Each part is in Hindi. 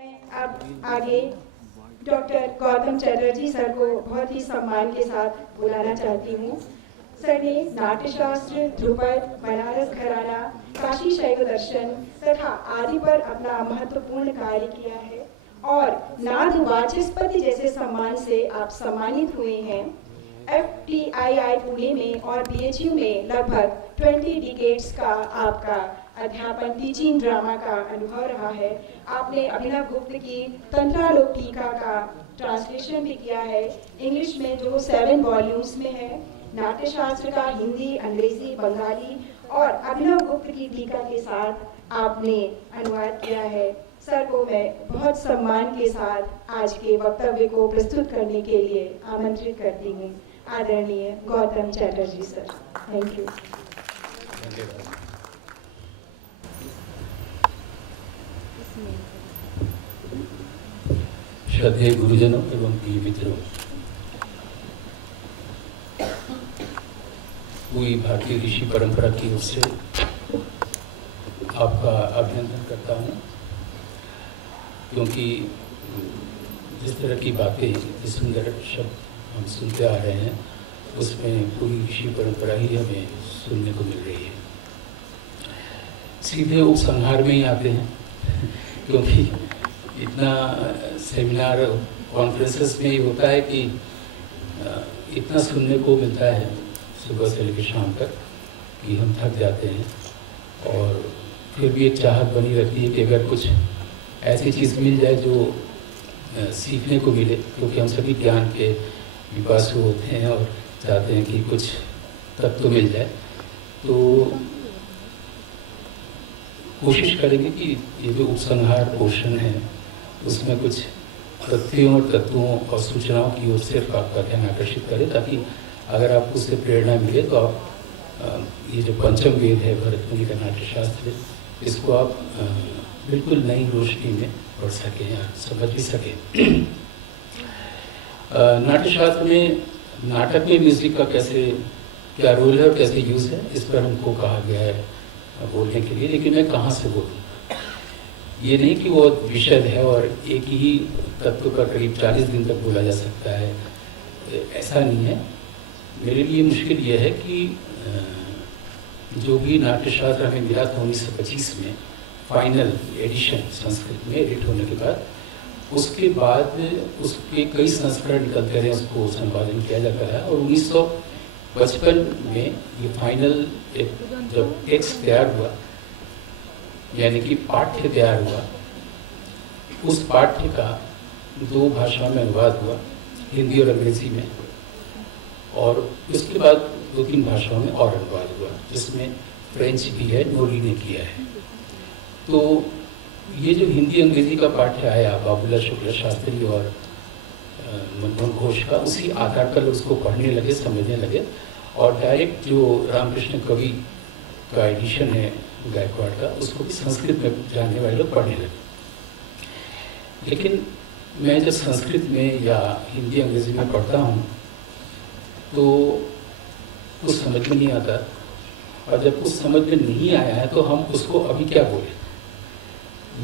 मैं अब आगे डॉक्टर गौतम चटर्जी सर को बहुत ही सम्मान के साथ बुलाना चाहती हूँ। सर ने नाट्यशास्त्र, ध्रुपद, बनारस घराना, काशी शैव दर्शन तथा आदि पर अपना महत्वपूर्ण कार्य किया है और नाथ वाचस्पति जैसे सम्मान से आप सम्मानित हुए हैं। FTII पुणे में और BHU में लगभग 20 डिकेड्स का आपका अध्यापन टीचिंग ड्रामा का अनुभव रहा है। आपने अभिनव गुप्त की तंत्रालोक टीका का ट्रांसलेशन भी किया है इंग्लिश में, जो 7 वॉल्यूम्स में है। नाट्यशास्त्र का हिंदी, अंग्रेजी, बंगाली और अभिनव गुप्त की टीका के साथ आपने अनुवाद किया है। सर को मैं बहुत सम्मान के साथ आज के वक्तव्य को प्रस्तुत करने के लिए आमंत्रित करती हूँ। आदरणीय Gautam Chatterjee sir, thank you. श्रद्धेय गुरुजनों एवं प्रिय मित्रों, पूरी भारतीय ऋषि परंपरा की ओर से आपका अभिनंदन करता हूँ, क्योंकि जिस तरह की बातें, जिस सुंदर शब्द हम सुनते आ रहे हैं, उसमें पूरी ऋषि परंपरा ही हमें सुनने को मिल रही है। सीधे उपसंहार में ही आते हैं, क्योंकि इतना सेमिनार कॉन्फ्रेंसेस में ही होता है कि इतना सुनने को मिलता है सुबह से लेकर शाम तक कि हम थक जाते हैं। और फिर भी एक चाहत बनी रहती है कि अगर कुछ ऐसी चीज़ मिल जाए जो सीखने को मिले, क्योंकि हम सभी ज्ञान के विकासु होते हैं और चाहते हैं कि कुछ तत्व मिल जाए। तो कोशिश करेंगे कि ये जो उपसंहार पोर्शन है उसमें कुछ तथ्यों और तत्वों और सूचनाओं की ओर सिर्फ आपका ध्यान आकर्षित करें, ताकि अगर आपको उससे प्रेरणा मिले तो आप ये जो पंचम वेद है भरत मुनि का नाट्यशास्त्र, इसको आप बिल्कुल नई रोशनी में पढ़ सकें या समझ भी सकें। नाट्यशास्त्र में नाटक में म्यूजिक का कैसे क्या रोल है और कैसे यूज़ है, इस पर हमको कहा गया है बोलने के लिए। लेकिन मैं कहाँ से बोलूँ, ये नहीं कि वो विषय है और एक ही तत्व पर करीब 40 दिन तक बोला जा सकता है, ऐसा नहीं है। मेरे लिए मुश्किल ये है कि जो भी नाट्यशास्त्र हमें मिला था 1925 में, फाइनल एडिशन संस्कृत में एडिट होने के बाद, उसके बाद उसके कई संस्करण निकलते रहे, उसको संपादन किया जाता है। और 1955 में ये फाइनल जब टेक्स्ट तैयार हुआ, यानी कि पाठ्य तैयार हुआ, उस पाठ्य का 2 भाषाओं में अनुवाद हुआ, हिंदी और अंग्रेजी में, और उसके बाद 2-3 भाषाओं में और अनुवाद हुआ, जिसमें फ्रेंच भी है, नोरी ने किया है। तो ये जो हिंदी अंग्रेजी का पाठ्य आया बाबूलाल शुक्ल शास्त्री और मनमोहन घोष का, उसी आधार पर उसको पढ़ने लगे, समझने लगे, और डायरेक्ट जो रामकृष्ण कवि का एडिशन है गायकवाड़ का, उसको भी संस्कृत में जानने वाले लोग पढ़ने लगे। लेकिन मैं जब संस्कृत में या हिंदी अंग्रेजी में पढ़ता हूँ तो कुछ समझ में नहीं आता, और जब कुछ समझ में नहीं आया है तो हम उसको अभी क्या बोलें,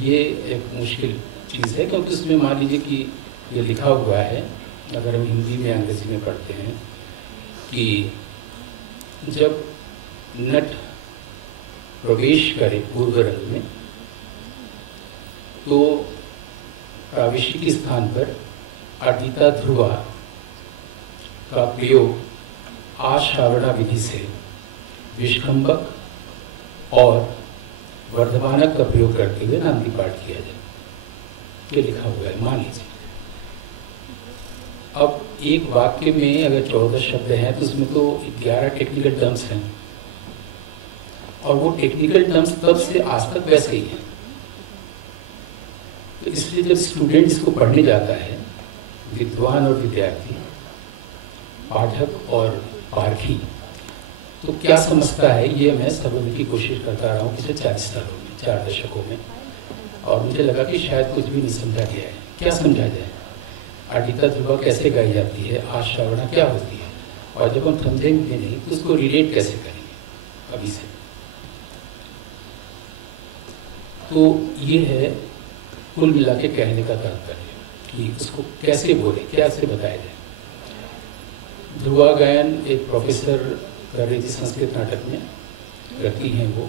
ये एक मुश्किल चीज़ है। क्योंकि उसमें मान लीजिए कि ये लिखा हुआ है, अगर हम हिंदी में अंग्रेजी में पढ़ते हैं, कि जब नट प्रवेश करे पूर्व रंग में, तो प्राविशिक स्थान पर अर्दिता ध्रुवा का प्रयोग आश्रावणा विधि से विष्कंभक और वर्धमानक का प्रयोग करते हुए नांदी पाठ किया जाए, ये लिखा हुआ है, मान लीजिए। अब एक वाक्य में अगर 14 शब्द हैं तो उसमें तो 11 टेक्निकल टर्म्स हैं, और वो टेक्निकल टर्म्स तब से आज तक वैसे ही हैं। तो इसलिए जब स्टूडेंट इसको पढ़ने जाता है, विद्वान और विद्यार्थी, पाठक और पारखी, तो क्या समझता है, ये मैं समझने की कोशिश करता रहा हूँ पिछले 40 सालों में, 4 दशकों में, और मुझे लगा कि शायद कुछ भी नहीं समझा गया है। क्या समझा जाए, अर्दिता ध्रुवा कैसे गाई जाती है, आश्रावणा क्या होती है, और जब हम समझेंगे नहीं तो उसको रिलेट कैसे करेंगे अभी से। तो ये है कुल मिला के कहने का तात्पर्य कि उसको कैसे बोले, कैसे बताया जाए। ध्रुवा गायन एक प्रोफेसर कर रही थी संस्कृत नाटक में, करती हैं वो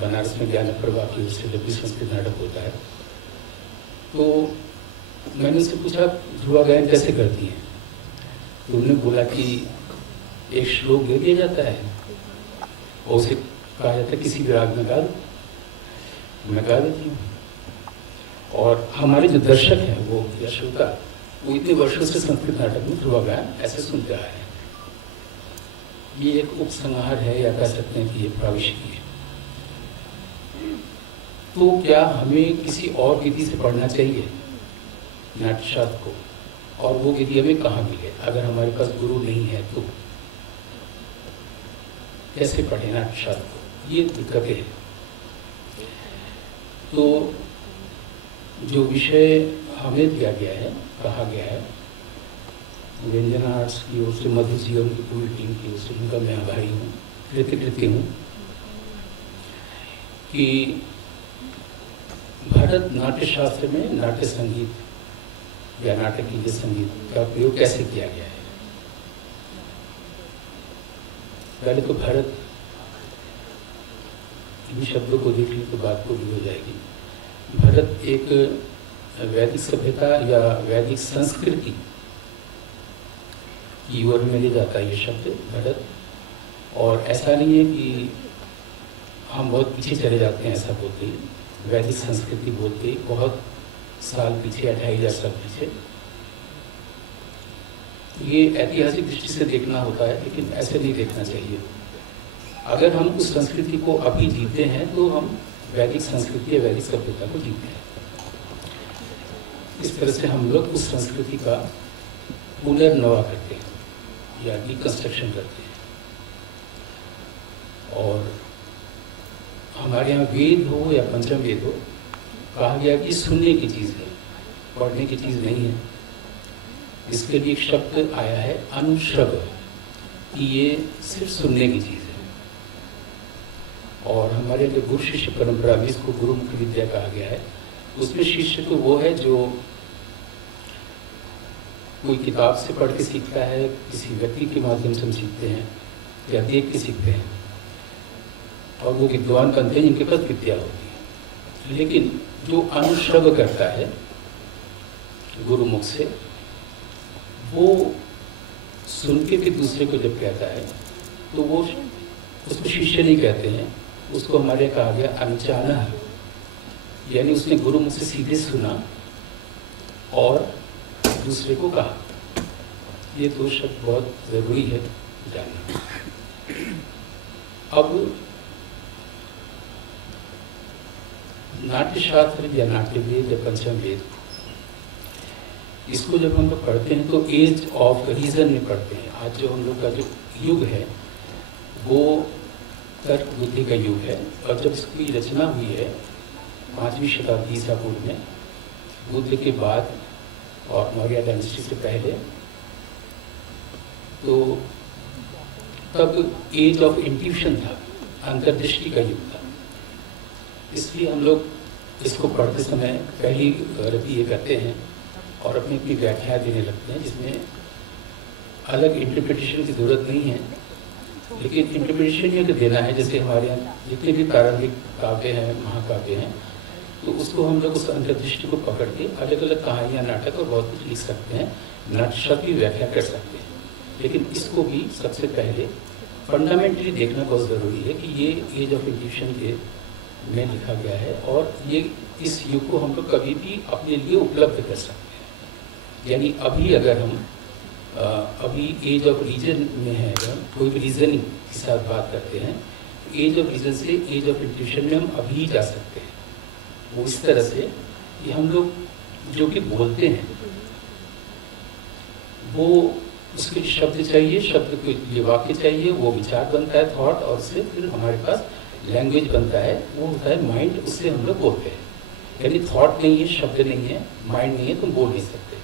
बनारस में ज्ञान प्रभा की ओर से जब भी संस्कृत नाटक होता है। तो मैंने उनसे पूछा ध्रुवा गायन कैसे करती हैं, तो उन्होंने बोला कि एक श्लोक दे दिया जाता है और उसे कहा जाता है किसी भी राग में गा दो, मैं गा देती हूँ। और हमारे जो दर्शक हैं वो या श्रोता, वो इतने वर्षों से संस्कृत नाटक में ध्रुवा गायन ऐसे सुनते आ रहे हैं। ये एक उपसंहार है या कह सकते हैं कि ये प्राविष्की है। तो क्या हमें किसी और विधि से पढ़ना चाहिए नाट्यशास्त्र को, और वो विधि हमें कहाँ मिले अगर हमारे पास गुरु नहीं है तो कैसे पढ़े नाट्यशास्त्र को, ये दिक्कतें हैं। तो जो विषय हमें दिया गया है, कहा गया है व्यंजन आर्ट्स की ओर से, मधु जी और उनकी पूरी टीम की ओर से, उनका मैं आभारी हूँ, कृतज्ञ हूँ कि भारत नाट्य शास्त्र में नाट्य संगीत या नाटकीय संगीत का प्रयोग कैसे किया गया है। पहले तो भारत इन शब्दों को देख ली तो बात पूरी हो जाएगी। भारत एक वैदिक सभ्यता या वैदिक संस्कृति की ओर में ले जाता है ये शब्द भारत, और ऐसा नहीं है कि हम बहुत पीछे चले जाते हैं ऐसा बोलते ही। वैदिक संस्कृति बोलते ही बहुत साल पीछे, 28,000 साल पीछे। ये ऐतिहासिक दृष्टि से देखना होता है, लेकिन ऐसे नहीं देखना चाहिए। अगर हम उस संस्कृति को अभी जीते हैं तो हम वैदिक संस्कृति या वैदिक सभ्यता को जीते हैं। इस तरह से हम लोग उस संस्कृति का पुनर्नवा करते हैं या रिकंस्ट्रक्शन करते हैं। और हमारे यहाँ वेद हो या पंचम वेद हो, कहा गया कि सुनने की चीज़ है, पढ़ने की चीज़ नहीं है। इसके लिए एक शब्द आया है अनुश्रव, कि ये सिर्फ सुनने की चीज़ है। और हमारे जो गुरु शिष्य परंपरा में इसको गुरुमुख विद्या कहा गया है, उसमें शिष्य तो वो है जो कोई किताब से पढ़ के सीखता है, किसी व्यक्ति के माध्यम से हम सीखते हैं या देख के सीखते हैं, और वो विद्वान बनते हैं जिनके पास विद्या होती है। लेकिन जो अनुश्रव करता है गुरुमुख से, वो सुन के फिर दूसरे को जब कहता है तो वो उसको शिष्य नहीं कहते हैं, उसको हमारे कहा गया अनुचाना, यानी उसने गुरुमुख से सीधे सुना और दूसरे को कहा। ये दो शब्द बहुत जरूरी है जानना। अब नाट्यशास्त्र या नाट्य वेद या पंचम वेद, इसको जब हम लोग पढ़ते हैं तो एज ऑफ रीजन में पढ़ते हैं। आज जो हम लोग का जो युग है वो तर्क बुद्धि का युग है, और जब इसकी रचना हुई है 5वीं शताब्दी ईसा पूर्व में, बुद्ध के बाद और मौर्य डायनेस्टी से पहले, तो तब एज ऑफ इंट्यूशन था, अंतर्दृष्टि का युग था। इसलिए हम लोग इसको पढ़ते समय पहली गलती ये करते हैं और अपनी अपनी व्याख्या देने लगते हैं, जिसमें अलग इंटरप्रिटेशन की जरूरत नहीं है, लेकिन इंटरप्रिटेशन ये देना है। जैसे हमारे यहाँ जितने भी प्रारंभिक काव्य हैं, महाकाव्य हैं, तो उसको हम लोग उस अंतर्दृष्टि को पकड़ के अलग अलग कहानियाँ, नाटक और बहुत कुछ लिख सकते हैं, नाट्यशास्त्र की व्याख्या कर सकते हैं। लेकिन इसको भी सबसे पहले फंडामेंटली देखना बहुत ज़रूरी है कि ये एज ऑफ इंट्यूशन के में लिखा गया है, और ये इस युग को हम लोग कभी भी अपने लिए उपलब्ध कर सकते हैं। यानी अभी अगर हम अभी एज ऑफ रीजन में है, अगर कोई भी रीजनिंग के साथ बात करते हैं, एज ऑफ रीजन से एज ऑफ इंट्यूशन में हम अभी जा सकते हैं। वो इस तरह से कि हम लोग जो कि बोलते हैं वो उसके शब्द चाहिए, शब्द के लिए वाक्य चाहिए, वो विचार बनता है, थॉट, और उससे फिर हमारे पास लैंग्वेज बनता है, वो होता है माइंड, उससे हम लोग बोलते हैं। यानी थॉट नहीं है, शब्द नहीं है, माइंड नहीं है, तुम बोल नहीं सकते।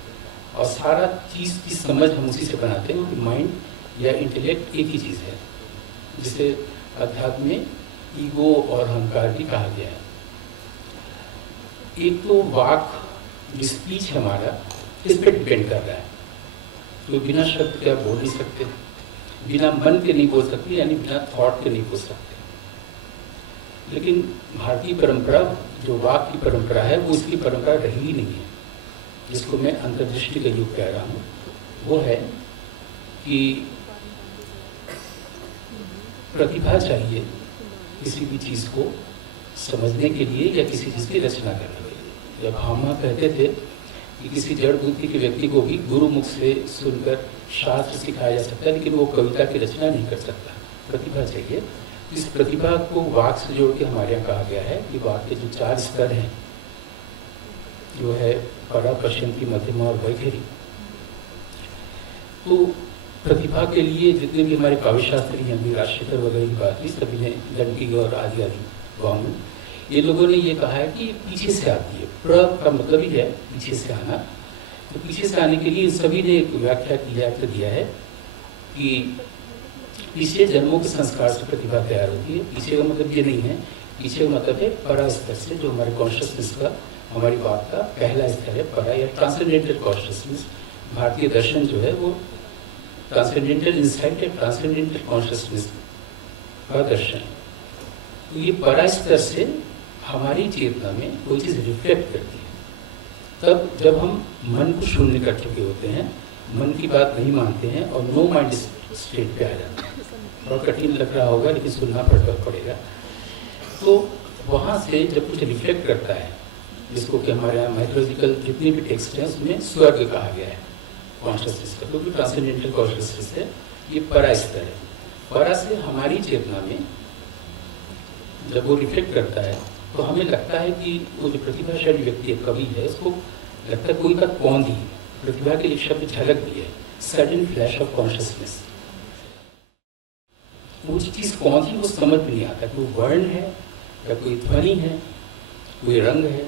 और सारा चीज़ की समझ हम उसी से बनाते हैं कि माइंड या इंटेलेक्ट एक ही चीज़ है, जिसे अध्यात्म में ईगो और अहंकार भी कहा गया है। एक तो वाक जो स्पीच हमारा इस पर डिपेंड कर रहा है, तो बिना शब्द के आप बोल नहीं सकते, बिना मन के नहीं बोल सकते, यानी बिना थॉट के नहीं बोल सकते। लेकिन भारतीय परंपरा जो वाक की परंपरा है वो इसकी परंपरा रही ही नहीं है, जिसको मैं अंतर्दृष्टि का युग कह रहा हूँ। वो है कि प्रतिभा चाहिए किसी भी चीज़ को समझने के लिए या किसी चीज़ की रचना करने के लिए। जब हम कहते थे कि किसी जड़ बुद्धि के व्यक्ति को भी गुरु मुख से सुनकर शास्त्र सिखाया जा सकता है, लेकिन वो कविता की रचना नहीं कर सकता, प्रतिभा चाहिए। इस प्रतिभा को वाक से जोड़ के हमारे यहाँ कहा गया है कि वाक के जो 4 स्तर हैं, जो है परा, पश्चिमी, मध्यमा और वैखरी। तो प्रतिभा के लिए जितने भी हमारे काव्यशास्त्री हैं, भी राजशेखर वगैरह की बात की, सभी ने लड़की और आदि गाँव, ये लोगों ने ये कहा है कि पीछे से आती है। प्र का मतलब ही है पीछे से आना। तो पीछे से आने के लिए सभी ने एक व्याख्या दिया है कि पीछे जन्मों के संस्कार से प्रतिभा तैयार होती है। पीछे का मतलब ये नहीं है, पीछे का मतलब है परा स्तर से, जो हमारे कॉन्शियसनेस का, हमारी बात का पहला स्तर है परा या ट्रांसेंडेंटल कॉन्शियसनेस। भारतीय दर्शन जो है वो ट्रांसेंडेंटल इंसाइट या ट्रांसेंडेंटल कॉन्शियसनेस का दर्शन। तो ये परा स्तर से हमारी चेतना में कोई चीज़ रिफ्लेक्ट करती है। तब जब हम मन को शून्य कर चुके होते हैं, मन की बात नहीं मानते हैं और नो माइंड स्टेट पे आ जाते हैं, और कठिन लग रहा होगा लेकिन सुनना पड़ेगा। तो वहाँ से जब कुछ रिफ्लेक्ट करता है, जिसको कि हमारे यहाँ माइथोलॉजिकल जितने भी टेक्स्ट हैं उसमें स्वर्ग कहा गया है कॉन्शियसनेस का, क्योंकि ट्रांसेंडेंटल कॉन्शियसनेस है, ये परा स्तर है। परा से हमारी चेतना में जब वो रिफ्लेक्ट करता है तो हमें लगता है कि वो जो प्रतिभाशाली व्यक्ति है, कवि है, उसको लगता है कोई बात कौन दी। प्रतिभा के एक शब्द झलक भी है, सडन फ्लैश ऑफ कॉन्शियसनेस। वो चीज़ कौन सी वो समझ में नहीं आता, कोई वर्ण है या कोई ध्वनि है, कोई रंग है।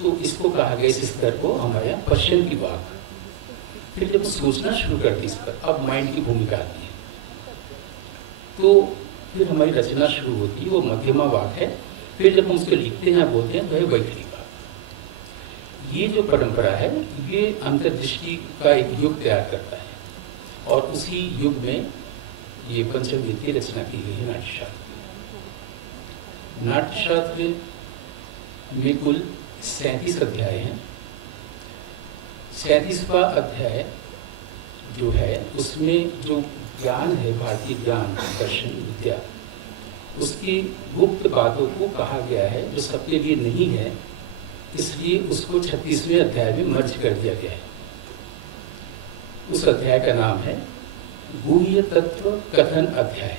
तो इसको कहा गया, इस स्तर को हमारे यहाँ पश्चिम की वाक। फिर जब सोचना शुरू करती इस पर, अब माइंड की भूमिका आती है, तो फिर हमारी रचना शुरू होती है, वो मध्यमा वाक है। फिर जब हम उसको लिखते हैं, बोलते हैं, तो है वैखरी वाक। ये जो परंपरा है ये अंतर्दृष्टि का एक युग तैयार करता है, और उसी युग में ये पंचमवेद की रचना की गई है नाट्यशास्त्र। नाट्यशास्त्र में कुल 37 अध्याय हैं। 37वां अध्याय जो है उसमें जो ज्ञान है, भारतीय ज्ञान, दर्शन, विद्या, उसकी गुप्त बातों को कहा गया है जो सबके लिए नहीं है, इसलिए उसको 36वें अध्याय में मर्ज कर दिया गया है। उस अध्याय का नाम है गुह्य तत्व कथन अध्याय।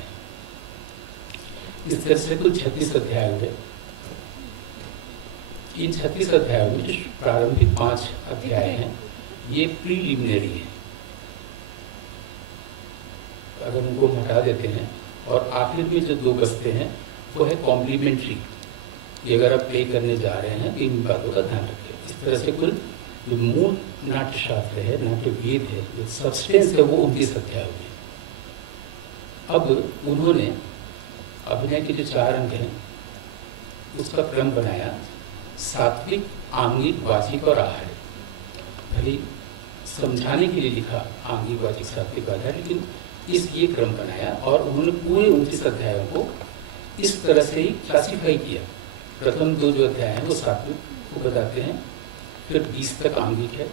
इस तरह से कुल 36 अध्याय हुए। इन 36 अध्यायों में जो प्रारंभिक 5 अध्याय हैं ये प्रीलिमिनरी हैं, अगर उनको हटा देते हैं, और आखिर में जो 2 बचते हैं वो है कॉम्प्लीमेंट्री। ये अगर आप प्ले करने जा रहे हैं तो इन बातों का ध्यान रखें। इस तरह से कुल जो मूल नाट्यशास्त्र है, नाट्यवेद है, जो सब्सटेंस है, वो 29 अध्याय हुए। अब उन्होंने अभिनय के जो 4 अंग हैं उसका क्रम बनाया, सात्विक, आंगिक, वाचिक और आहार। भले समझाने के लिए लिखा आंगिक, वाचिक, सात्विक, आहार, लेकिन ये क्रम बनाया, और उन्होंने पूरे 29 अध्यायों को इस तरह से ही क्लासीफाई किया। प्रथम 2 जो अध्याय हैं वो सात्विक को बताते हैं, फिर 20 तक आंगिक है,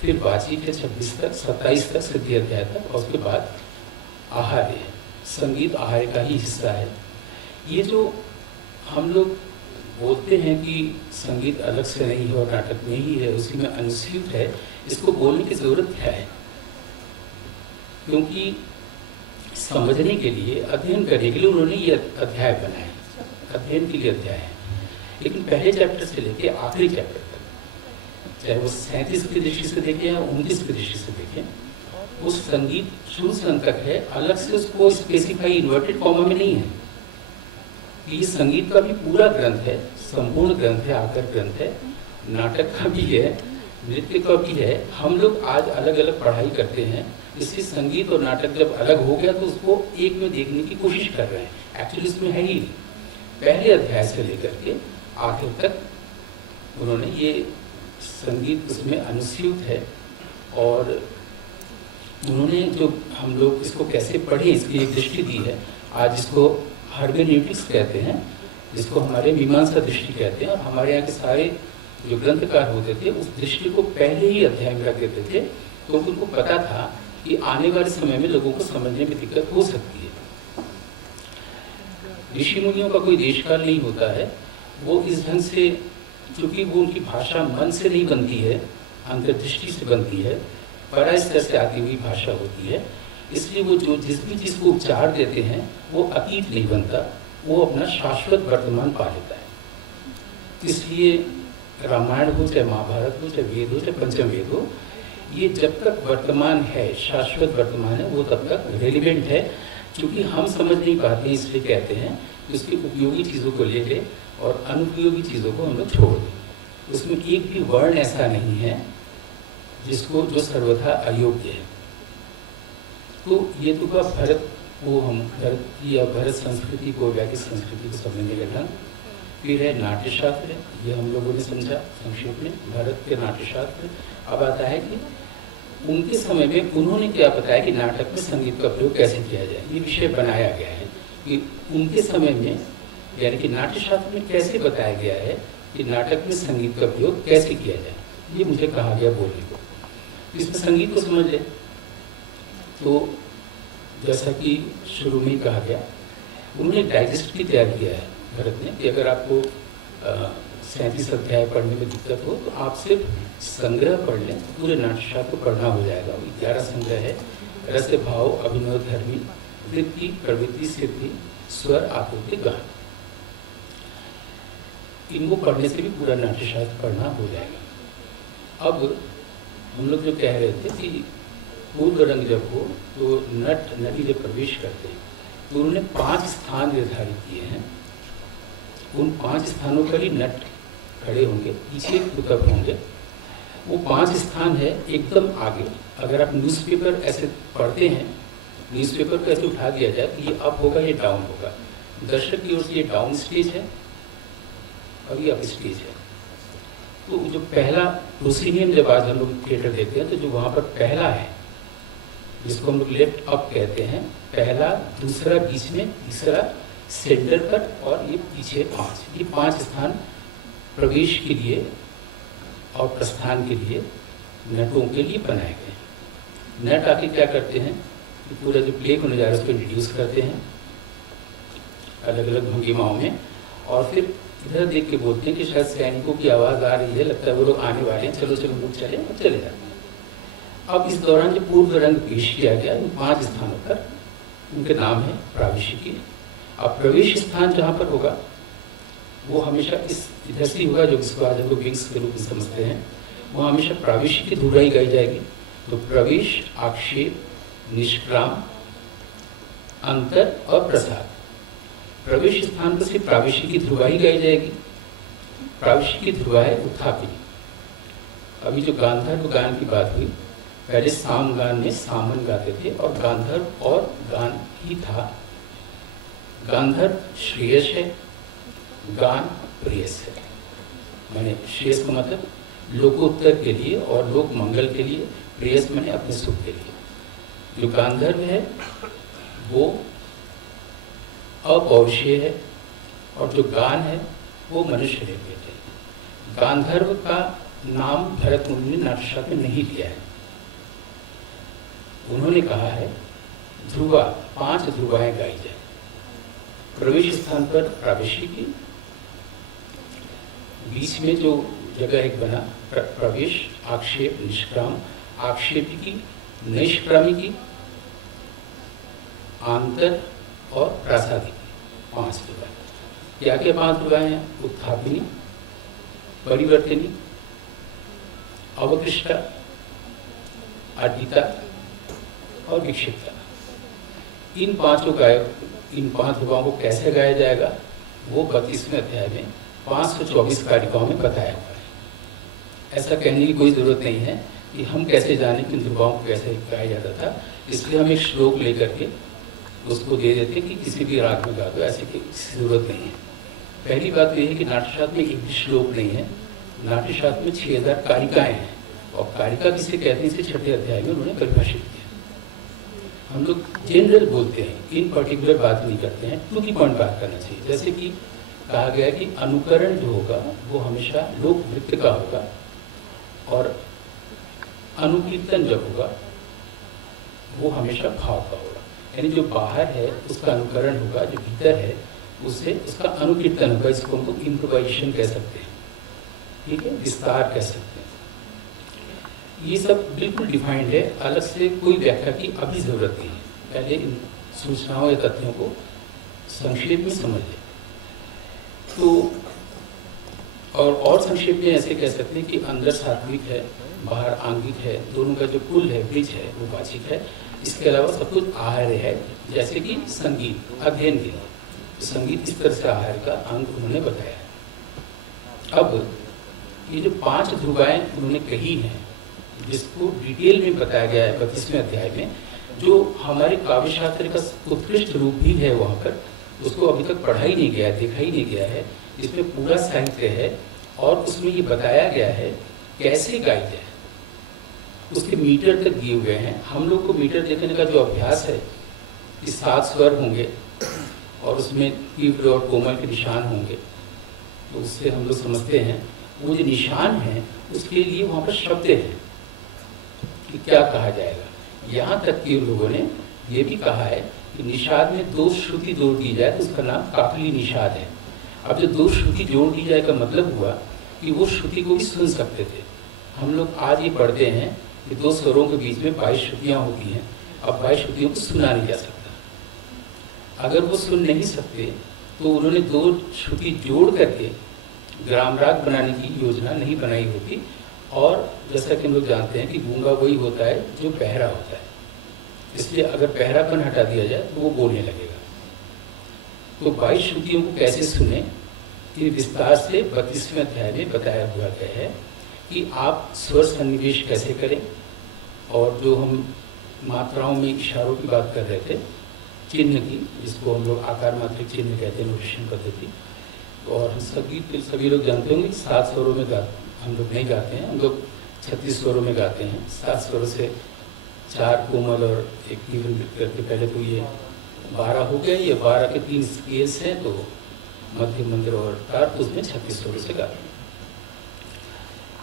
फिर वाचिक है 26 तक, 27 तक सिद्धि अध्याय तक, और उसके बाद आहार्य है। संगीत आहार्य का ही हिस्सा है। ये जो हम लोग बोलते हैं कि संगीत अलग से नहीं है और नाटक में ही है, उसी में अनुस्यूत है, इसको बोलने की जरूरत क्या है? क्योंकि समझने के लिए, अध्ययन करने के लिए उन्होंने ये अध्याय बनाए, अध्ययन के लिए अध्याय है। लेकिन पहले चैप्टर से लेकर आखिरी चैप्टर तक, चाहे वो 37 की दृष्टि से देखें या 29 की दृष्टि से देखें, वो संगीत शुरू से अंत तक है। अलग से उसको स्पेसिफाई इन्वर्टेड कॉमा में नहीं है। ये संगीत का भी पूरा ग्रंथ है, संपूर्ण ग्रंथ है, आकर ग्रंथ है, नाटक का भी है, नृत्य का भी है। हम लोग आज अलग अलग पढ़ाई करते हैं, इसलिए संगीत और नाटक जब अलग हो गया तो उसको एक में देखने की कोशिश कर रहे हैं। एक्चुअली इसमें है ही नहीं। पहले अध्याय से लेकर के आखिर तक उन्होंने ये संगीत उसमें अनुस्यूत है, और उन्होंने जो हम लोग इसको कैसे पढ़ें इसकी एक दृष्टि दी है। आज इसको हर्मेन्यूटिक्स कहते हैं, जिसको हमारे मीमांसा दृष्टि कहते हैं, और हमारे यहाँ के सारे जो ग्रंथकार होते थे उस दृष्टि को पहले ही अध्ययन में रख देते थे, क्योंकि उनको पता था कि आने वाले समय में लोगों को समझने में दिक्कत हो सकती है। ऋषि मुनियों का कोई देशकाल नहीं होता है, वो इस ढंग से, क्योंकि वो उनकी भाषा मन से नहीं बनती है, अंतर्दृष्टि से बनती है, परास्तर से आती हुई भाषा होती है, इसलिए वो जो जिस भी चीज़ को उपचार देते हैं वो अतीत नहीं बनता, वो अपना शाश्वत वर्तमान पा लेता है। इसलिए रामायण हो, चाहे महाभारत हो, चाहे वेद हो, चाहे पंचम वेद हो, ये जब तक वर्तमान है, शाश्वत वर्तमान है, वो तब तक रेलिवेंट है। क्योंकि हम समझ नहीं पाते हैं, इसलिए कहते हैं कि उसकी उपयोगी चीज़ों को ले लें और अनुपयोगी चीज़ों को हम लोग छोड़ दें। उसमें एक भी वर्ण ऐसा नहीं है जिसको जो सर्वथा अयोग्य है। तो ये तो का भरत को हम भरत या भरत संस्कृति को, वैदिक संस्कृति को समझने का ढंग। फिर है नाट्यशास्त्र, ये हम लोगों ने समझा संक्षेप में, भारत के नाट्यशास्त्र। अब आता है कि उनके समय में उन्होंने क्या बताया कि नाटक में संगीत का प्रयोग कैसे किया जाए। ये विषय बनाया गया है कि उनके समय में, यानी कि नाट्यशास्त्र में कैसे बताया गया है कि नाटक में संगीत का प्रयोग कैसे किया जाए। ये मुझे कहा गया बोलने को। इसमें संगीत को समझ ले तो जैसा कि शुरू में ही कहा गया, उन्होंने डाइजेस्ट भी तैयार किया है भरत ने, कि अगर आपको 37 अध्याय पढ़ने में दिक्कत हो तो आप सिर्फ संग्रह पढ़ लें, पूरे नाट्यशास्त्र को पढ़ना हो जाएगा। 11 संग्रह है, रस भाव अभिनव धर्मी, वृत्ति प्रवृत्ति सिद्धि स्वर आकृति गान। इनको पढ़ने से भी पूरा नाट्यशास्त्र पढ़ना हो जाएगा। अब हम लोग जो कह रहे थे कि पूर्व रंग जब हो तो नट नटी जब प्रवेश करते हैं तो उन्होंने 5 स्थान निर्धारित किए हैं। उन 5 स्थानों पर ही नट खड़े होंगे, पीछे कुतब होंगे। वो 5 स्थान है एकदम आगे। अगर आप न्यूज़पेपर ऐसे पढ़ते हैं, न्यूज़पेपर को ऐसे उठा दिया जाए तो ये अप होगा, ये डाउन होगा। दर्शक की ओर से ये डाउन स्टेज है और ये अप स्टेज है। तो जो पहला प्रोसीनियम, जब आज हम लोग थिएटर देखते हैं तो जो वहाँ पर पहला है, जिसको हम लोग लेफ्ट अप कहते हैं, पहला, दूसरा बीच में, तीसरा सेंटर पर, और ये पीछे 5, ये 5 स्थान प्रवेश के लिए और प्रस्थान के लिए नटों के लिए बनाए गए। नट आके क्या करते हैं कि पूरा जो प्ले होने जा रहा है उसको इंट्रोड्यूस करते हैं अलग अलग भंगिमाओं में, और फिर इधर देख के बोलते हैं कि शायद सैनिकों की आवाज़ आ रही है, लगता है वो लोग आने वाले हैं, चलो चलो लोग चले, और चले जाते हैं। अब इस दौरान जो पूर्व रंग पेश किया गया, इन 5 स्थानों पर, उनके नाम है प्राविशिकी। अब प्रवेश स्थान जहाँ पर होगा वो हमेशा इस इधर से होगा, जो इसको आज हम लोग विंग्स के रूप में समझते हैं। वो हमेशा प्राविशिकी धुराई गाई जाएगी। तो प्रवेश, आक्षेप, निष्क्राम, अंतर और प्रसाद। प्रवेश स्थान पर सिर्फ प्राविशिकी ध्रुवाई गाई जाएगी। प्राविशिकी ध्रुवा है उत्थापिनी। अभी जो गांधर्व गान की बात हुई, पहले साम गान में सामन गाते थे और गांधर्व और गान ही था। गांधर्व श्रेयस है, गान प्रेयस है। मैंने श्रेयस का मतलब लोकोत्तर के लिए और लोक मंगल के लिए, प्रेयस मैंने अपने सुख के लिए। जो गांधर्व है वो अपौरुषीय है और जो गान है वो मनुष्य रिलेटेड है। गांधर्व का नाम भरत मुनि ने नाट्यशास्त्र में नहीं लिया है। उन्होंने कहा है ध्रुवा, 5 ध्रुवाएं गाई जाए। प्रवेश स्थान पर प्राविशिकी, बीच में जो जगह एक बना प्रवेश, आक्षेप, निष्क्राम, आक्षेपिकी, निष्क्रामिकी, आंतर और प्रासादिकी, 5 ध्रुवाएं। क्या क्या 5 ध्रुवाएं हैं? उत्थापिनी, परिवर्तनी, अवकृष्टा, अदिता और विक्षिप्ता। इन 5 ध्रुवाओं को कैसे गाया जाएगा वो 32वें अध्याय में 524 कारिकाओं में बताया हुआ है। ऐसा कहने की कोई ज़रूरत नहीं है कि हम कैसे जाने कि ध्रुवाओं को कैसे गाया जाता था। इसलिए हम एक श्लोक लेकर के उसको दे देते कि किसी भी राग में गा दो, ऐसे की ज़रूरत नहीं है। पहली बात तो यह है कि नाट्यशास्त्र में एक भी श्लोक नहीं है नाट्यशास्त्र में 6000 कारिकाएं हैं, और कारिका किसे कहते हैं इसे 6ठे अध्याय में उन्होंने परिभाषित किया। हम लोग जनरल बोलते हैं, इन पर्टिकुलर बात नहीं करते हैं, टू की पॉइंट बात करना चाहिए। जैसे कि कहा गया कि अनुकरण जो होगा वो हमेशा लोक नृत्य का होगा, और अनुकीर्तन जब होगा वो हमेशा भाव का होगा। यानी जो बाहर है उसका अनुकरण होगा, जो भीतर है उससे उसका अनुकीर्तन होगा। इसको हम लोग इम्प्रोवाइजेशन कह सकते हैं, ठीक है, विस्तार कह सकते हैं। ये सब बिल्कुल डिफाइंड है, अलग से कोई व्याख्या की अभी जरूरत नहीं है। पहले इन सूचनाओं या तथ्यों को संक्षेप में समझ लें। तो और संक्षेप में ऐसे कह सकते हैं कि अंदर सात्विक है, बाहर आंगिक है, दोनों का जो पुल है, ब्रिज है, वो वाचिक है। इसके अलावा सब कुछ आहार्य है। जैसे कि संगीत अध्ययन के लिए संगीत इस तरह से आहार्य का अंग उन्होंने बताया। अब ये जो 5 ध्रुवाएं उन्होंने कही हैं, जिसको डिटेल में बताया गया है 32वें अध्याय में, जो हमारे काव्य शास्त्र का उत्कृष्ट रूप भी है, वहाँ पर उसको अभी तक पढ़ा ही नहीं गया, देखा ही नहीं गया है। इसमें पूरा साहित्य है और उसमें ये बताया गया है कैसे गाया है, उसके मीटर तक दिए हुए हैं। हम लोग को मीटर देखने का जो अभ्यास है कि 7 स्वर होंगे और उसमें तीव्र और कोमल के निशान होंगे, तो उससे हम लोग समझते हैं वो जो निशान है उसके लिए वहाँ पर शब्द हैं कि क्या कहा जाएगा। यहाँ तक कि लोगों ने ये भी कहा है कि निषाद में 2 श्रुति जोड़ दी जाए तो उसका नाम काकली निषाद है। अब जो 2 श्रुति जोड़ दी जाए का मतलब हुआ कि वो श्रुति को भी सुन सकते थे। हम लोग आज ये पढ़ते हैं कि 2 स्वरों के बीच में 22 श्रुतियाँ होती हैं। अब 22 श्रुतियों को सुना नहीं जा सकता। अगर वो सुन नहीं सकते तो उन्होंने 2 श्रुति जोड़ करके ग्राम राग बनाने की योजना नहीं बनाई होती। और जैसा कि हम लोग जानते हैं कि गूंगा वही होता है जो बहरा होता है, इसलिए अगर बहरापन हटा दिया जाए तो वो बोलने लगेगा। तो 22 श्रुतियों को कैसे सुने, ये विस्तार से 32वें अध्याय में बताया हुआ गया है कि आप स्वर सन्निवेश कैसे करें। और जो हम मात्राओं में इशारों की बात कर रहे थे, चिन्ह की, जिसको हम लोग आकार मात्रिक चिन्ह कहते हैं, नोटेशन पद्धति। और हम सभी लोग जानते होंगे 7 स्वरों में हम लोग नहीं गाते हैं, हम लोग 36 स्वरों में गाते हैं। 7 स्वरों से 4 कोमल और 1 तीव्र करके पहले तो ये 12 हो गए। ये 12 के 3 स्केल्स हैं, तो मध्य, मंदिर और तार, तो उसमें 36 स्वरों से गाते हैं।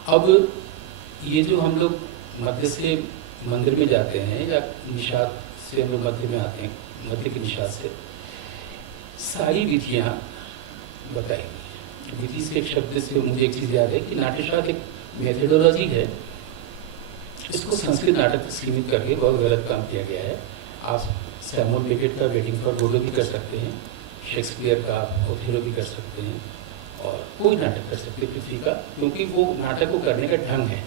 अब ये जो हम लोग मध्य से मंदिर में जाते हैं या निषाद से हम लोग मध्य में आते हैं, मध्य की निषाद से सारी विधियाँ बताई गई। विधि से एक शब्द से मुझे एक चीज़ याद है कि नाट्यशास्त्र एक मेथडोलॉजी है, इसको संस्कृत नाटक तक सीमित करके बहुत गलत काम किया गया है। आप सैमुअल बेकेट का वेटिंग फॉर गोडो भी कर सकते हैं, शेक्सपियर का ओथेलो भी कर सकते हैं, और कोई नाटक कर सकते हैं पृथ्वी का, क्योंकि वो नाटक को करने का ढंग है।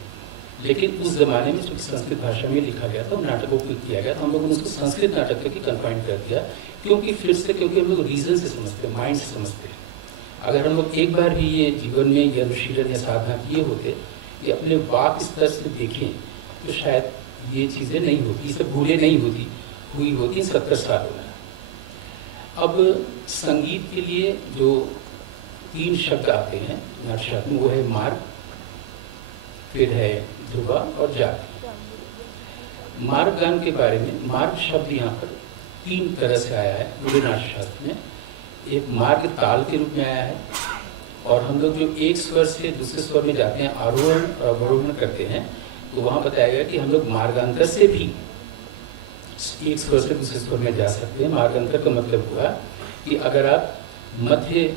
लेकिन उस जमाने में चूँकि संस्कृत भाषा में लिखा गया था, उन नाटकों को किया गया, तो हम लोगों ने उसको संस्कृत नाटक तक ही कन्फाइन कर दिया। क्योंकि हम लोग रीजन से समझते हैं, माइंड से समझते हैं। अगर हम लोग एक बार भी ये जीवन में ये अनुशीलन या साधना किए होते, ये अपने वाक स्तर से देखें, तो शायद ये चीज़ें नहीं होती, सब भूलें नहीं हुई होती 70 सालों में। अब संगीत के लिए जो 3 शब्द आते हैं नाट्यशास्त्र में, वो है मार्ग, फिर है ध्रुवा और जाति। मार्ग गान के बारे में, मार्ग शब्द यहाँ पर 3 तरह से आया है पूरे नाट्यशास्त्र में। एक मार्ग ताल के रूप में आया है, और हम लोग जो एक स्वर से दूसरे स्वर में जाते हैं, आरोहण और अवरोहण करते हैं, तो वहाँ बताया गया कि हम लोग मार्गांतर से भी एक स्वर से दूसरे स्वर में जा सकते हैं। मार्गांतर का मतलब हुआ कि अगर आप मध्य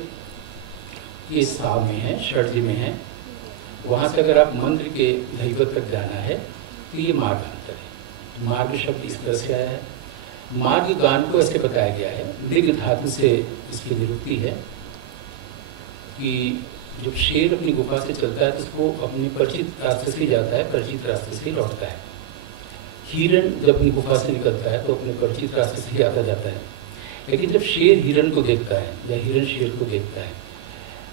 ये सा में हैं, षड्ज में हैं, वहाँ से अगर आप मंत्र के धैवत तक जाना है तो ये मार्गांतर है। मार्ग शब्द इस तरह से आया है। मार्ग गान को ऐसे बताया गया है, मृग धातु से इसकी निरुक्ति है कि जब शेर अपनी गुफा से चलता है तो उसको अपने परिचित रास्ते से जाता है, परिचित रास्ते से लौटता है। हिरण जब अपनी गुफा से निकलता है तो अपने परिचित रास्ते से आता जाता है। लेकिन जब शेर हिरण को देखता है या हिरण शेर को देखता है,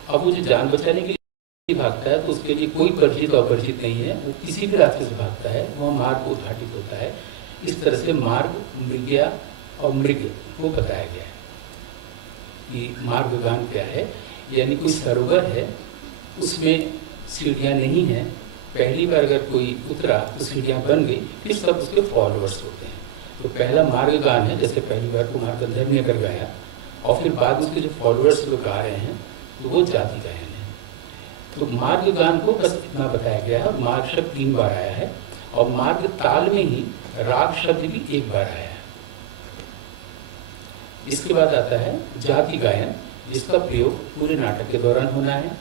अब वो जो जान बचाने के लिए भागता है तो उसके लिए कोई परिचित और अपरिचित नहीं है, वो किसी भी रास्ते से भागता है, वह मार्ग उद्घाटित होता है। इस तरह से मार्ग, मृग्या और मृग को बताया गया है कि मार्ग गान क्या है। यानी कोई सरोवर है, उसमें सीढ़ियाँ नहीं हैं, पहली बार अगर कोई उतरा तो सीढ़ियाँ बन गई, फिर सब उसके फॉलोअर्स होते हैं। तो पहला मार्ग गान है, जैसे पहली बार कुमार गंधर्व ने अगर गाया और फिर बाद में उसके जो फॉलोअर्स लोग गा रहे हैं तो वो जाति गायन है। तो मार्ग गान को बस इतना बताया गया है। मार्ग शब्द 3 बार आया है और मार्ग ताल में ही राग शब्द भी 1 बार आया है। इसके बाद आता है जाति गायन, जिसका प्रयोग पूरे नाटक के दौरान होना है।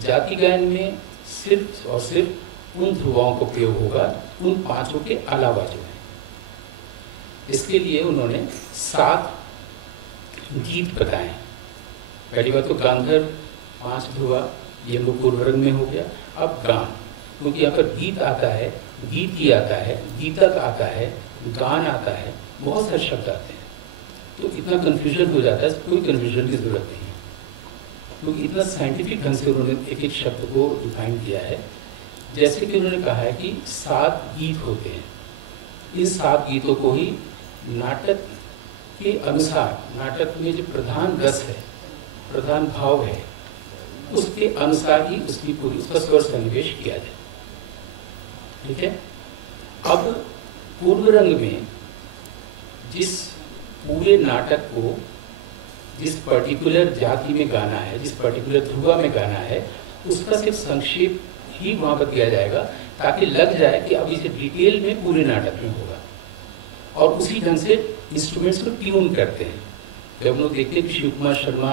जाति गायन में सिर्फ और सिर्फ उन ध्रुवाओं को प्रयोग होगा, उन 5 के अलावा जो है। इसके लिए उन्होंने 7 गीत बताए। पहली बात तो गांधर्व 5 ध्रुवा, ये हम लोग पूर्व रंग में हो गया। अब गान, क्योंकि यहाँ पर गीत आता है, गीति आता है, गीतक आता है, गान आता है, बहुत सारे शब्द आते हैं। तो इतना कन्फ्यूजन हो जाता है, कोई कन्फ्यूजन की जरूरत नहीं है, क्योंकि इतना साइंटिफिक ढंग से उन्होंने एक एक शब्द को डिफाइन किया है। जैसे कि उन्होंने कहा है कि 7 गीत होते हैं, इन 7 गीतों को ही नाटक के अनुसार, नाटक में जो प्रधान रस है, प्रधान भाव है, उसके अनुसार ही उसकी पूरी उसका स्वर सन्निवेश किया जाए। ठीक है। अब पूर्व रंग में जिस पूरे नाटक को जिस पर्टिकुलर जाति में गाना है, जिस पर्टिकुलर ध्रुवा में गाना है, उसका सिर्फ संक्षेप ही वहाँ पर किया जाएगा, ताकि लग जाए कि अब इसे डिटेल में पूरे नाटक में होगा। और उसी ढंग से इंस्ट्रूमेंट्स को ट्यून करते हैं। जब हम लोग देखते हैं कि शिव कुमार शर्मा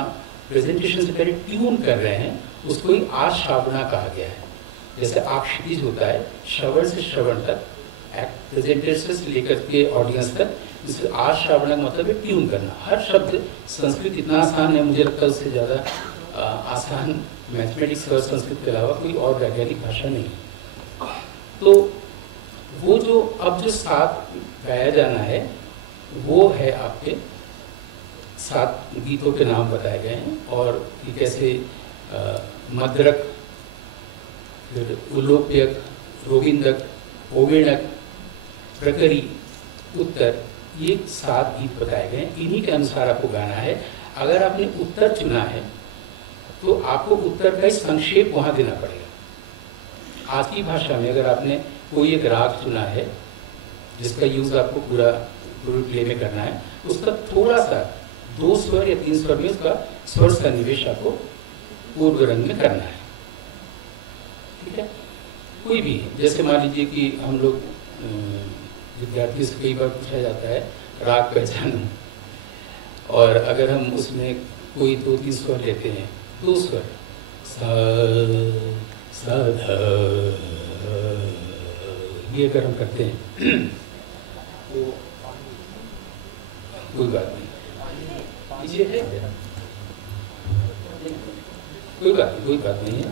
प्रेजेंटेशन से पहले ट्यून कर रहे हैं, उसको ही आश्रावणा कहा गया है। जैसे आक्षितिज होता है, श्रवण से श्रवण तक, प्रेजेंटेशन से लेकर के ऑडियंस तक, जिससे आश्रावणा का मतलब है ट्यून करना। हर शब्द, संस्कृत इतना आसान है, मुझे लगता है उससे ज़्यादा आसान मैथमेटिक्स और संस्कृत के अलावा कोई और वैज्ञानिक भाषा नहीं है। तो वो जो अब जो 7 गाया जाना है, वो है आपके 7 गीतों के नाम बताए गए हैं। और ये कैसे मद्रक, फिर उल्लोप्यक, रोविंदक, ओवेणक, प्रकरी, उत्तर, ये 7 गीत बताए गए हैं। इन्हीं के अनुसार आपको गाना है। अगर आपने उत्तर चुना है तो आपको उत्तर का संक्षेप वहाँ देना पड़ेगा। आज की भाषा में अगर आपने कोई एक राग चुना है जिसका यूज़ आपको पूरा प्ले में करना है, उसका थोड़ा सा 2 स्वर या 3 स्वर में उसका स्वर सन्निवेश आपको पूर्व रंग में करना है। ठीक है। कोई भी, जैसे मान लीजिए कि हम लोग विद्यार्थियों से कई बार पूछा जाता है राग पहचानो, और अगर हम उसमें कोई 2-3 स्वर लेते हैं, 2 स्वर सा सा धा, ये अगर हम करते हैं तो कोई बात नहीं, ये है कोई बात नहीं है।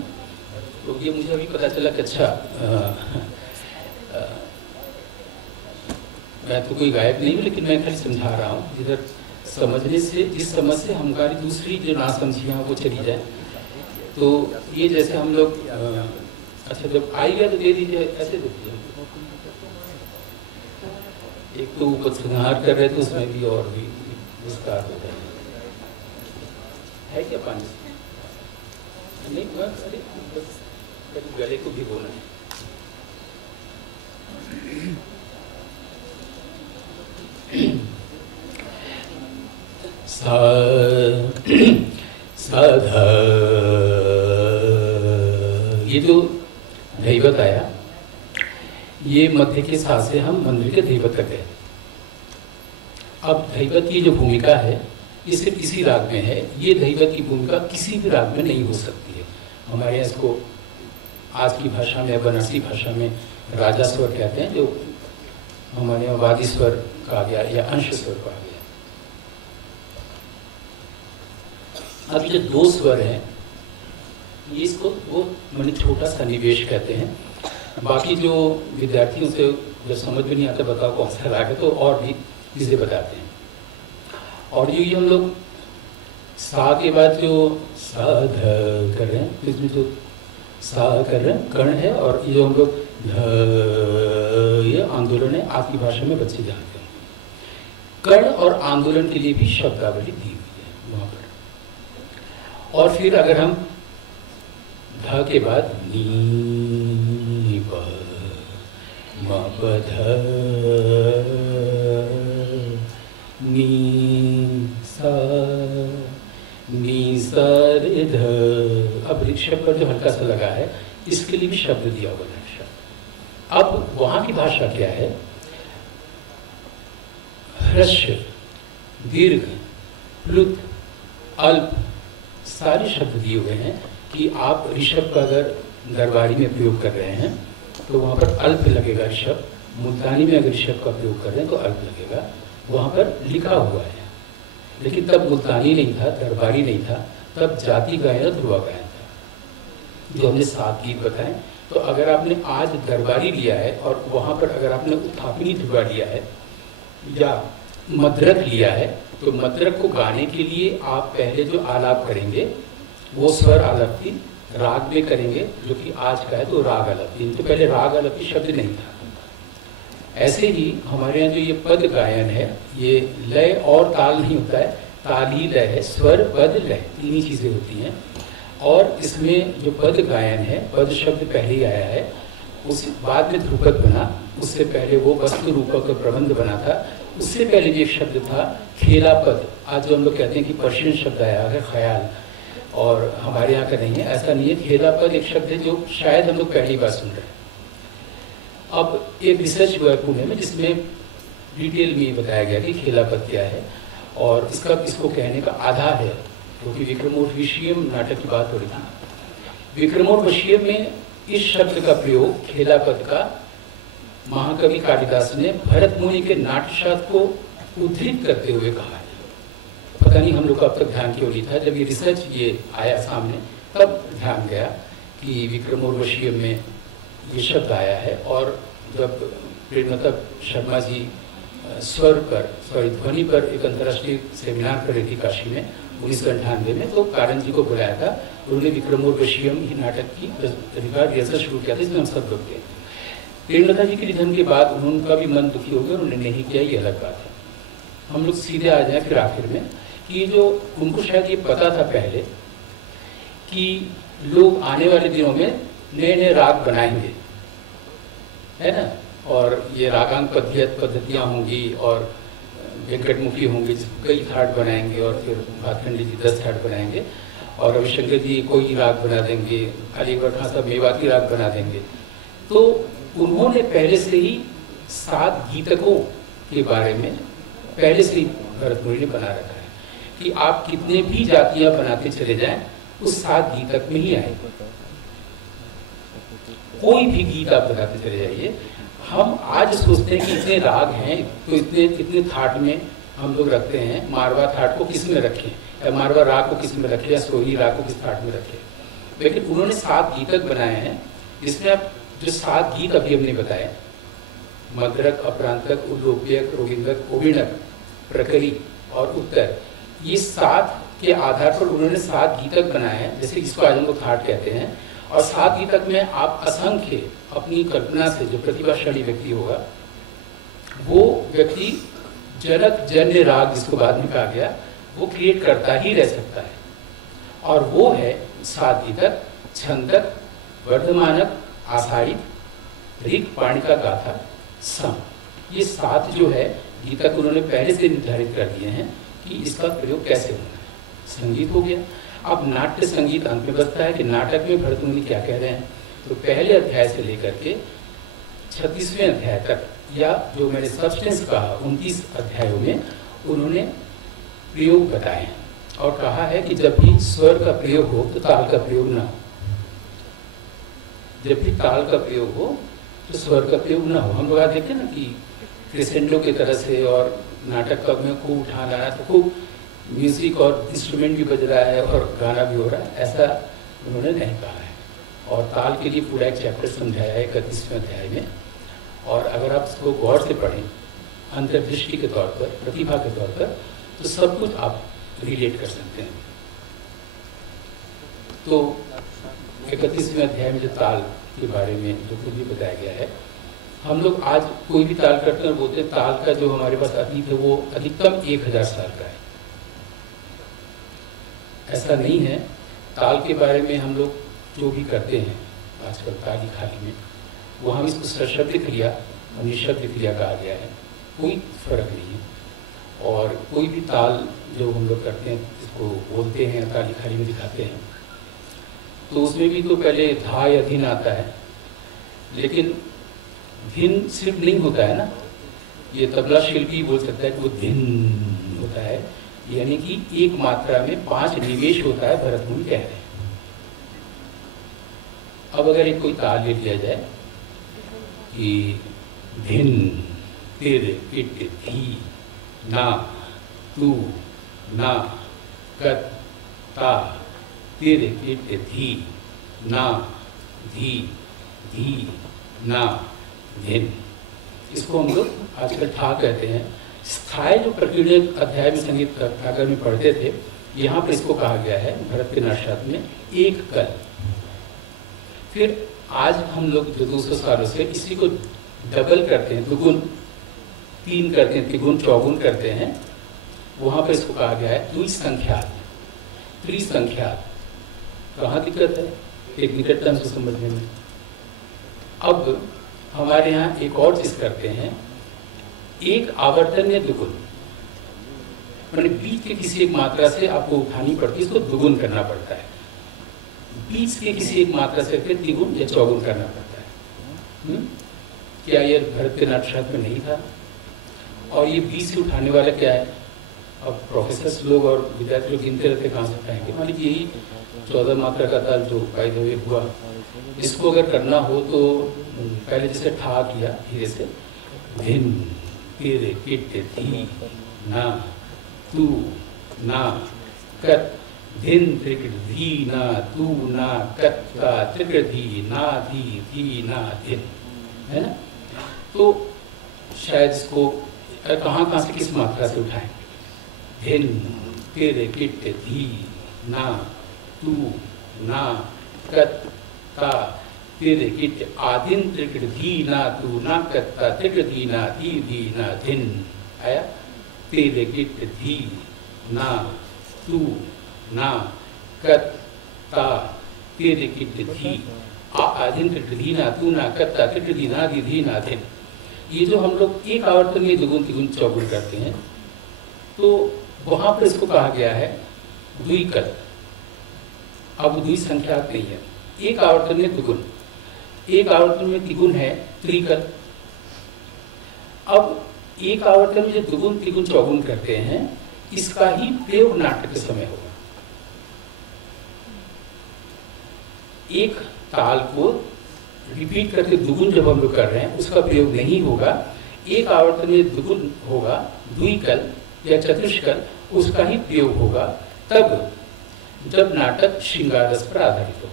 तो ये मुझे अभी पता चला कि अच्छा मैं तो कोई गायक नहीं हूँ, लेकिन मैं खाली समझा रहा हूँ, जिधर समझने से, जिस समझ से हमारी दूसरी जो नासमझियाँ वो चली जाए। तो ये जैसे हम लोग अच्छा जब आएगा तो दे दीजिए, ऐसे दे दीजिए। एक तो उपसंहार कर रहे थे, उसमें भी और भी विस्तार हो जाए। है क्या पानी? नहीं, बस गले को भिगोना है। साधा, ये जो धैवत आया, ये मध्य के साथ से हम मंदिर के धैवत करते हैं। अब धैवत की जो भूमिका है, ये सिर्फ इसी राग में है। ये धैवत की भूमिका किसी भी राग में नहीं हो सकती है। हमारे यहाँ इसको आज की भाषा में, बनारसी भाषा में राजा स्वर कहते हैं, जो हमारे यहाँ वादी स्वर कहा गया या अंश स्वर कहा गया। अब ये 2 स्वर हैं, ये इसको वो मैंने छोटा सा निवेश कहते हैं। बाकी जो विद्यार्थियों से जब समझ में नहीं आता बताओ कौन सा राग है, तो और भी चीज़ें बताते हैं। और ये हम लोग सा के बाद जो सा ध कर रहे हैं, इसमें जो सा कर रहे हैं कर्ण है, और ये जो हम लोग ध, ये आंदोलन है। आपकी भाषा में बच्चे जानते हैं। कर्ण और आंदोलन के लिए भी शब्दावली दी हुई है वहाँ पर। और फिर अगर हम धा के बाद नी प म प ध नी सा रे ध। अब ऋषभ पर जो हल्का सा लगा है इसके लिए भी शब्द दिया हुआ है। अब वहां की भाषा क्या है? ह्रस्व, दीर्घ, प्लुत, अल्प सारे शब्द दिए हुए हैं कि आप ऋषभ का अगर दरबारी में प्रयोग कर रहे हैं तो वहाँ पर अल्प लगेगा ऋषभ, मुल्तानी में अगर ऋषभ का प्रयोग कर रहे हैं तो अल्प लगेगा, वहाँ पर लिखा हुआ है। लेकिन तब मुल्तानी नहीं था, दरबारी नहीं था, तब जाति गायन और ध्रुवा गायन था, जो हमने 7 गीत बताए। तो अगर आपने आज दरबारी लिया है और वहाँ पर अगर आपने उत्थापिनी ध्रुवा लिया है या मद्रक लिया है, तो मद्रक को गाने के लिए आप पहले जो आलाप करेंगे वो स्वर आलापी राग में करेंगे, जो कि आज का है तो राग आलापी। तो पहले राग आलापी शब्द नहीं था। ऐसे ही हमारे यहाँ जो ये पद गायन है, ये लय और ताल नहीं होता है, ताल ही लय है, स्वर पद लय 3 ही चीज़ें होती हैं। और इसमें जो पद गायन है, पद शब्द पहले ही आया है, उस बाद में ध्रुपद बना, उससे पहले वो वस्तु रूपक का प्रबंध बना था, उससे पहले भी एक शब्द था खेला पद। आज जो हम लोग कहते हैं कि पर्शियन शब्द आया है ख्याल, और हमारे यहाँ का नहीं है, ऐसा नहीं है। खेला पद एक शब्द है जो शायद हम लोग पहली बार सुन रहे हैं। अब एक रिसर्च हुआ है पुणे में जिसमें डिटेल में बताया गया कि खेला पद क्या है और इसको कहने का आधार है, क्योंकि विक्रमोर्वशीयम नाटक की बात हो रही थी। विक्रमोर्वशीयम में इस शब्द का प्रयोग खेला पद का महाकवि कालिदास ने भरत मुनि के नाट्यशास्त्र को उद्धृत करते हुए कहा है। पता नहीं हम लोग का अब तक ध्यान क्यों नहीं था, जब ये रिसर्च ये आया सामने तब ध्यान गया कि विक्रमोर्वशीयम में ये शब्द आया है। और जब मतलब शर्मा जी ध्वनि पर एक अंतर्राष्ट्रीय सेमिनार कर रही थी काशी में 1998 में, तो कारण जी को बुलाया था, उन्होंने विक्रमोर्वशीयम ही नाटक की रिहर्सल शुरू किया था, इसमें हम सब लोग थे। प्रेमलता जी के निधन के बाद उनका भी मन दुखी हो गया, उन्होंने नहीं किया, ये अलग बात है। हम लोग सीधे आ जाए फिर आखिर में कि जो उनको शायद ये पता था पहले कि लोग आने वाले दिनों में नए नए राग बनाएंगे, है ना, और ये रागांग पद्धतियाँ होंगी और वेंकटमुखी होंगी, कई थाट बनाएंगे, और फिर भातखंडी जी 10 थाट बनाएंगे, और रविशंकर जी कोई राग बना देंगे, अलीगढ़ खान साहब मेवाती राग बना देंगे। तो उन्होंने पहले से ही 7 गीतकों के बारे में पहले से ही भरत मुनि ने बना रखा है कि आप कितने भी जातियां बनाते चले जाएं, उस 7 गीतक में ही आएगा। कोई भी गीत आप बनाते चले जाइए। हम आज सोचते हैं कि इतने राग हैं तो इतने थाट में हम लोग रखते हैं, मारवा थाट को किस में रखें, या मारवा राग को किस में रखें, या सोही राग को किस थाट में रखें। लेकिन उन्होंने 7 गीतक बनाए हैं, जिसमें आप जो 7 गीत अभी हमने बताए, मद्रक, अपरांतक, उल्लोप्यक, रोगिंदक, ओविणक, प्रकरी और उत्तर, ये 7 के आधार पर उन्होंने 7 गीतक बनाए हैं, जैसे इसको आज हम लोग थाट कहते हैं। और 7 गीतक में आप असंख्य अपनी कल्पना से, जो प्रतिभाशाली व्यक्ति होगा, वो व्यक्ति जनक जन्य राग, जिसको बाद में कहा गया, वो क्रिएट करता ही रह सकता है। और वो है 7 गीतक, छंदक, वर्धमानक, आषाढ़ी, ऋग, पाणिका, गाथा, सम। ये 7 जो है गीतक उन्होंने पहले से निर्धारित कर दिए हैं कि इसका प्रयोग कैसे होना है। संगीत हो गया। अब नाट्य संगीत अंत में बचता है कि नाटक में भरत मुनि क्या कह रहे हैं। तो पहले अध्याय से लेकर के 36वें अध्याय तक, या जो मैंने सब्सटेंस कहा 29 अध्यायों में, उन्होंने प्रयोग बताए हैं और कहा है कि जब भी स्वर का प्रयोग हो तो ताल का प्रयोग ना हो, जब भी ताल का प्रयोग हो तो स्वर का प्रयोग ना हो। हम लोग आज देखते हैं ना कि क्रेसेंडो की तरह से और नाटक का में खूब उठाना है, तो खूब म्यूजिक और इंस्ट्रूमेंट भी बज रहा है और गाना भी हो रहा है, ऐसा उन्होंने नहीं कहा है। और ताल के लिए पूरा एक चैप्टर समझाया है 31वें अध्याय में। और अगर आप इसको गौर से पढ़ें अंतर्दृष्टि के तौर पर, प्रतिभा के तौर पर, तो सब कुछ आप रिलेट कर सकते हैं। तो 31वें अध्याय में जो ताल के बारे में जो कुछ भी बताया गया है, हम लोग आज कोई भी ताल करते हैं, बोलते हैं ताल का जो हमारे पास अतीत है वो अधिकतम 1000 साल का है। ऐसा नहीं है। ताल के बारे में हम लोग जो भी करते हैं आजकल ताली खाली में, वहाँ भी इसको सशब्द क्रिया और निःशब्द क्रिया कहा गया है, कोई फर्क नहीं है। और कोई भी ताल जो हम लोग करते हैं, इसको बोलते हैं ताली खाली में दिखाते हैं, तो उसमें भी तो पहले धा या धिन आता है, लेकिन धिन सिर्फ लिंग होता है ना, ये तबला शिल्पी बोल सकता है कि वो धिन होता है, यानी कि एक मात्रा में 5 निवेश होता है, भरतमुनि कह रहे हैं। अब अगर एक कोई ताल ले लिया जाए कि धिन तिर इट धी ना तू ना कत ता तिर इट धी ना धी धी ना धिन, इसको हम लोग आजकल ठा कहते हैं। स्थायी जो प्रक्रिया अध्याय में संगीत अगर में पढ़ते थे, यहाँ पर इसको कहा गया है भरत के नाट्यशास्त्र में एक कल। फिर आज हम लोग जो 200 सालों से इसी को डबल करते हैं, दुगुन 3 करते हैं, तिगुन चौगुन करते हैं, वहाँ पर इसको कहा गया है द्विसंख्यात, त्रिसंख्यात। कहाँ दिक्कत है? एक निकटता से समझने में। अब हमारे यहाँ एक और चीज करते हैं, एक आवर्तन में दुगुन, मैंने बीच के किसी एक मात्रा से आपको उठानी पड़ती है, इसको दुगुन करना पड़ता है। बीच के किसी एक मात्रा से फिर तिगुन या चौगुन करना पड़ता है। क्या ये भरत के नाट्यशास्त्र में नहीं था? और ये बीच से उठाने वाला क्या है? अब प्रोफेसर लोग और विद्यार्थी लोग गिनते रहते, कहाँ से उठाएंगे? मान लीजिए यही 14 मात्रा का ताल जो कायदे हुआ, इसको अगर करना हो तो पहले जैसे ठा किया धीरे से, धिन तिर किट धी ना तू ना कत, धिन त्रिकट धी ना तू ना कत का त्रिकट धी ना धी ना धिन, है ना? तो शायद इसको कहाँ से किस मात्रा से उठाएंगे? धिन तिर किट धी ना तू ना कत ता तिर किट आदिन त्रिकट धी ना तू ना कत ता त्रिकट धी ना धिन। आया? तिर किट धी ना तू ना कत ता तिर किट धी आदिन त्रिकट धी ना तू ना कत ता त्रिकट धी ना धिन। ये जो हम लोग एक आवर्तन में दुगुन तिगुन चौगुन करते हैं, तो वहां पर इसको कहा गया है द्विकल। अब द्विसंख्यात नहीं है, एक आवर्तन में दुगुन, एक आवर्तन में तिगुन है त्रिकल। अब एक आवर्तन में जो दुगुन तिगुन चौगुन करते हैं, इसका ही प्रयोग नाटक के समय होगा। एक ताल को रिपीट करके दुगुन जब हम लोग कर रहे हैं, उसका प्रयोग नहीं होगा। एक आवर्तन में दुगुन होगा, द्विकल या चतुष्कल, उसका ही प्रयोग होगा तब जब नाटक श्रृंगार रस पर आधारित हो।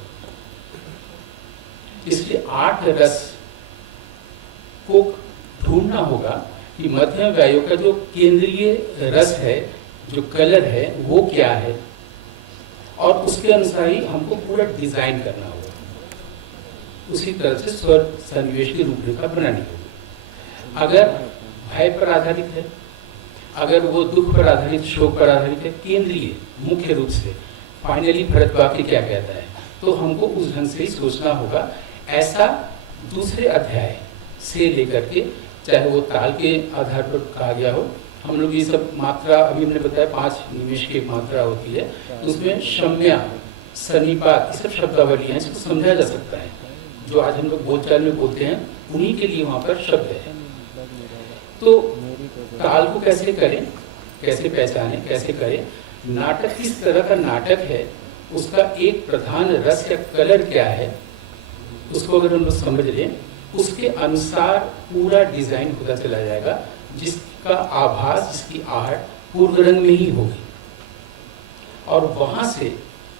इसलिए 8 रस को ढूंढना होगा कि मध्यम वायु का जो केंद्रीय रस है, जो कलर है, वो क्या है, और उसके अनुसार ही हमको पूरा डिजाइन करना होगा। उसी तरह से स्वर सन्निवेश की रूपरेखा बनानी होगी। अगर भय पर आधारित है, अगर वो दुख पर आधारित, शोक पर आधारित है, केंद्रीय मुख्य रूप से, फाइनली भरत वाक्य क्या कहता है, तो हमको उस ढंग से ही सोचना होगा। ऐसा दूसरे अध्याय से लेकर के, चाहे वो ताल के आधार पर कहा गया हो, हम लोग ये सब मात्रा अभी हमने बताया 5 निमेष की मात्रा होती है, तो उसमें शम्या, सन्निपात, ये सब शब्दावली हैं, इसको समझा जा सकता है। जो आज हम लोग बोलचाल में बोलते हैं, उन्हीं के लिए वहाँ पर शब्द है। तो ताल को कैसे करें, कैसे पहचानें, कैसे करें? नाटक किस तरह का नाटक है, उसका एक प्रधान रस या कलर क्या है, उसको अगर हम लोग समझ लें, उसके अनुसार पूरा डिजाइन होता चला जाएगा, जिसका आभास, जिसकी आहट पूर्व रंग में ही होगी। और वहां से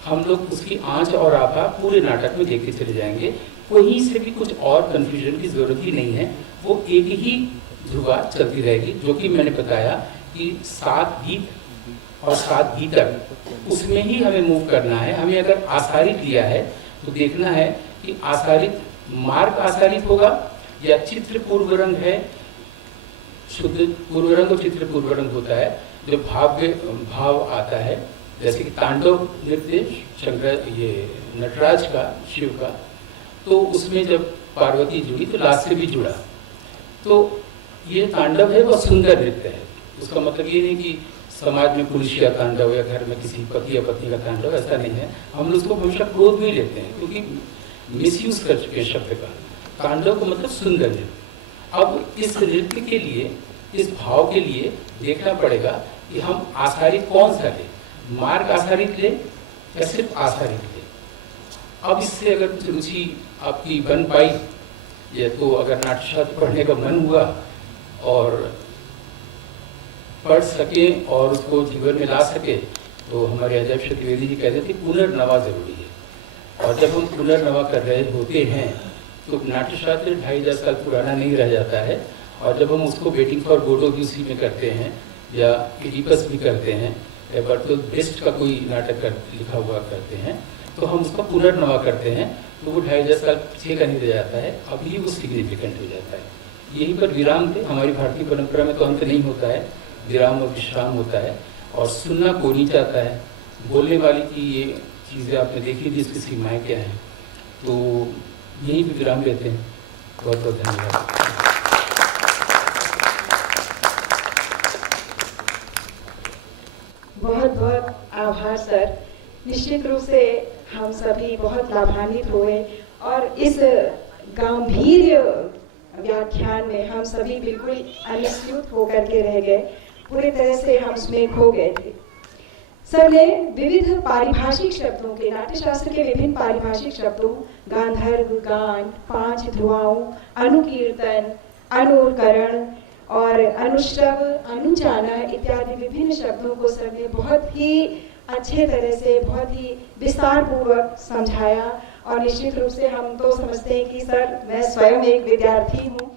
हम लोग उसकी आंच और आभा पूरे नाटक में देखते चले जाएंगे। वहीं से भी कुछ और कंफ्यूजन की जरूरत ही नहीं है, वो एक ही ध्रुवा चलती रहेगी, जो कि मैंने बताया कि 7 गीत और 7 गीतक, उसमें ही हमें मूव करना है। हमें अगर आसारित लिया है तो देखना है कि आसारित मार्ग आसारित होगा या चित्र पूर्व रंग है। शुद्ध पूर्व रंग और चित्र पूर्व रंग होता है, जो भाव आता है जैसे कि तांडव नृत्य शंकर ये नटराज का, शिव का, तो उसमें जब पार्वती जुड़ी तो लास्ट से भी जुड़ा। तो ये तांडव है, बहुत सुंदर नृत्य है। उसका मतलब ये नहीं कि समाज में पुरुषिया तांडव या घर में किसी पति या पत्नी का तांडव, ऐसा नहीं है। हम लोग उसको हमेशा क्रोध में लेते हैं क्योंकि मिसयूज कर चुके हैं शब्द का। तांडव को मतलब सुंदर नृत्य। अब इस नृत्य के लिए, इस भाव के लिए देखना पड़ेगा कि हम आसारित कौन सा लें, मार्ग आसारित लें या सिर्फ आसारित लें। अब इससे अगर कुछ रुचि आपकी बन पाई या तो अगर नाट्यशास्त्र पढ़ने का मन हुआ और पढ़ सके और उसको जीवन में ला सके, तो हमारे अजय चतुर्वेदी जी कहते थे पुनर्नवा जरूरी है। और जब हम पुनर्नवा कर रहे होते हैं तो नाट्यशास्त्र 2,500 साल पुराना नहीं रह जाता है। और जब हम उसको वेटिंग फॉर गोडो भी उसी में करते हैं या इडिपस भी करते हैं या बर्टोल्ट ब्रेस्ट का कोई नाटक लिखा हुआ करते हैं, तो हम उसका पुनर्नवा करते हैं तो वो 2,500 साल पीछे का नहीं रह जाता है, अभी वो सिग्निफिकेंट हो जाता है। यहीं पर विराम थे। हमारी भारतीय परंपरा में तो अंत नहीं होता है, विराम और विश्राम होता है। और सुनना कोई नहीं चाहता है। बोलने वाली की ये चीज़ें आपने देखी थी, इसकी सीमाएँ क्या हैं। तो यहीं पर विराम लेते हैं। बहुत बहुत धन्यवाद। बहुत बहुत आभार सर। निश्चित रूप से हम सभी बहुत लाभान्वित हुए और इस गंभीर व्याख्यान में हम सभी बिल्कुल अनुस्यूत होकर के रह गए, पूरी तरह से हम उसमें खो गए थे। सर ने विविध पारिभाषिक शब्दों के, नाट्यशास्त्र के विभिन्न पारिभाषिक शब्दों, गांधर्व, गान, 5 ध्रुवाओं, अनुकीर्तन, अनुकरण और अनुश्रव, अनुचाना इत्यादि विभिन्न शब्दों को सर ने बहुत ही अच्छे तरह से, बहुत ही विस्तार पूर्वक समझाया। और निश्चित रूप से हम तो समझते हैं कि सर, मैं स्वयं एक विद्यार्थी हूँ